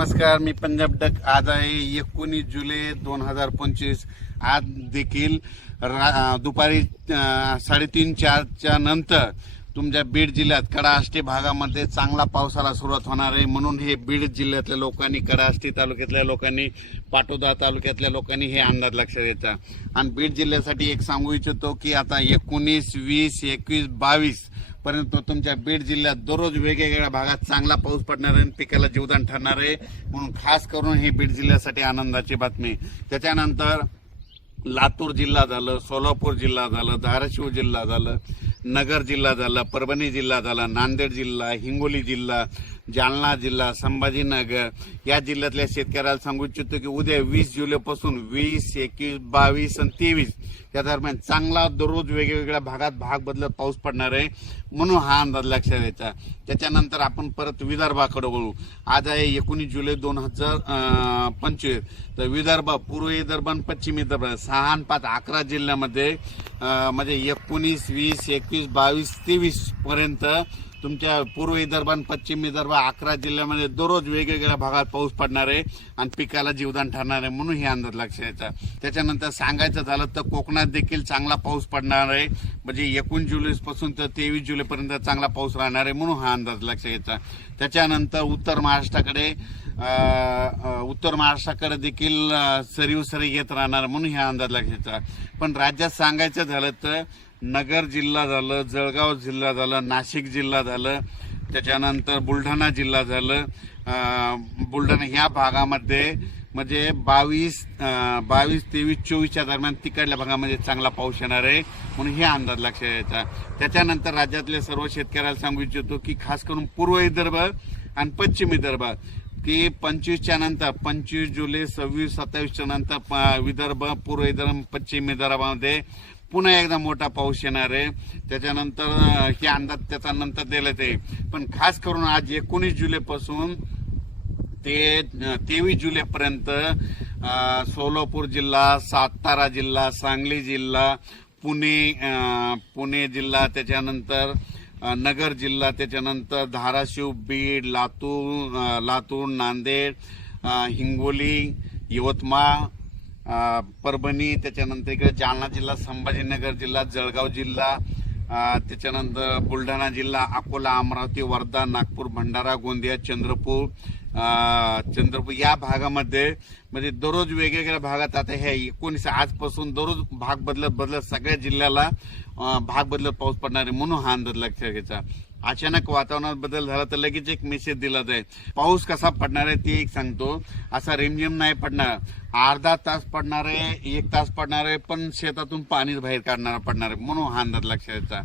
नमस्कार, मी पंजाब डक। आज आहे 19 जुलै 2025। आज देखील दुपारी 3:30-4च्या नंतर तुमच्या बीड जिल्ह्यात कडाष्टी भागामध्ये चांगला पावसाला सुरुवात होणार आहे। म्हणून हे बीड जिल्ह्यातल्या लोकांनी, कडाष्टी तालुक्यातल्या लोकांनी, पाटोदा तालुक्यातल्या लोकांनी हे अंदाज लक्षात घ्यायचा। आणि बीड जिल्ह्यासाठी एक सांगू इच्छितो की आता 19, 20, 21, 22 परंतु तुमच्या बीड जिल्ह्यात दररोज वेगवेगळ्या भागात चांगला पाऊस पडणार आहे, पिकाला जीवदान ठरणार आहे। म्हणून खास करून ही बीड जिल्ह्यासाठी आनंदाची बातमी। त्याच्यानंतर लातूर जिल्हा झालं, सोलापूर जिल्हा झालं, धाराशिव जिल्हा झालं, नगर जिल्हा झाला, परभणी जिल्हा झाला, नांदेड जिल्हा, हिंगोली जिल्हा, जालना जिल्हा, संभाजीनगर या जिल्ह्यातल्या शेतकऱ्याला सांगू इच्छितो की उद्या 20 जुलैपासून 20, 21, 22 आणि 23 या दरम्यान चांगला दररोज वेगवेगळ्या भागात भाग बदलत पाऊस पडणार आहे। म्हणून हा अंदाज लक्षात घ्यायचा। त्याच्यानंतर आपण परत विदर्भाकडे वळू। आज आहे 19 जुलै 2025। तर विदर्भ, पूर्व विदर्भ आणि पश्चिम विदर्भ 6 आणि 5 11 जिल्ह्यामध्ये म्हणजे 19, 20, 21, 22, 23 पर्यंत तुमच्या पूर्व विदर्भ आणि पश्चिम विदर्भ 11 जिल्ह्यामध्ये दररोज वेगवेगळ्या भागात पाऊस पडणार आहे आणि पिकाला जीवदान ठरणार आहे। म्हणून हे अंदाज लक्षात घ्यायचा। त्याच्यानंतर सांगायचं झालं तर कोकणात देखील चांगला पाऊस पडणार आहे। म्हणजे 19 जुलैपासून तर 23 जुलैपर्यंत चांगला पाऊस राहणार आहे। म्हणून हा अंदाज लक्षात घ्यायचा। त्याच्यानंतर उत्तर महाराष्ट्राकडे देखील सरीव सरी येत राहणार, म्हणून हा अंदाज लक्षात घ्यायचा। पण राज्यात सांगायचं झालं तर नगर जिल्हा झालं, जळगाव जिल्हा झालं, नाशिक जिल्हा झालं, त्याच्यानंतर बुलढाणा जिल्हा झालं, बुलढाणा ह्या भागामध्ये म्हणजे 22, 23, 24च्या दरम्यान तिकडल्या भागामध्ये चांगला पाऊस येणार आहे। म्हणून हे अंदाज लक्षात घ्यायचा। त्याच्यानंतर राज्यातले सर्व शेतकऱ्याला सांगू इच्छितो की खास करून पूर्व विदर्भ आणि पश्चिम विदर्भ की 25च्या नंतर 25 जुलै, 26, 27च्या नंतर विदर्भ, पूर्व विदर्भ, पश्चिम विदर्भामध्ये पुन्हा एकदा मोठा पाऊस येणार आहे। त्याच्यानंतर हे अंदाज त्याचा नंतर दिला ते। पण खास करून आज 19 जुलैपासून ते 23 जुलैपर्यंत सोलापूर जिल्हा, सातारा जिल्हा, सांगली जिल्हा, पुणे जिल्हा, त्याच्यानंतर नगर जिल्हा, त्याच्यानंतर धाराशिव, बीड, लातूर, नांदेड, हिंगोली, यवतमाळ, परभणी, त्याच्यानंतर इकडे जालना जिल्हा, संभाजीनगर जिल्हा, जळगाव जिल्हा, त्याच्यानंतर बुलढाणा जिल्हा, अकोला, अमरावती, वर्धा, नागपूर, भंडारा, गोंदिया, चंद्रपूर या भागामध्ये म्हणजे दररोज वेगवेगळ्या भागात आता ह्या 19 आजपासून दररोज भाग बदलत सगळ्या जिल्ह्याला भाग बदलत पाऊस पडणार आहे। म्हणून हा अंदाज लक्षात घ्यायचा। अचानक वातावरणात बदल झाला तर लगेच एक मेसेज दिला जाईल। पाऊस कसा पडणार आहे ते एक सांगतो। असा रिमझिम नाही पडणार, अर्धा तास पडणार आहे, 1 तास पडणार आहे, पण शेतातून पाणीच बाहेर काढणार पडणार आहे। म्हणून हा अंदाज लक्षात घ्यायचा।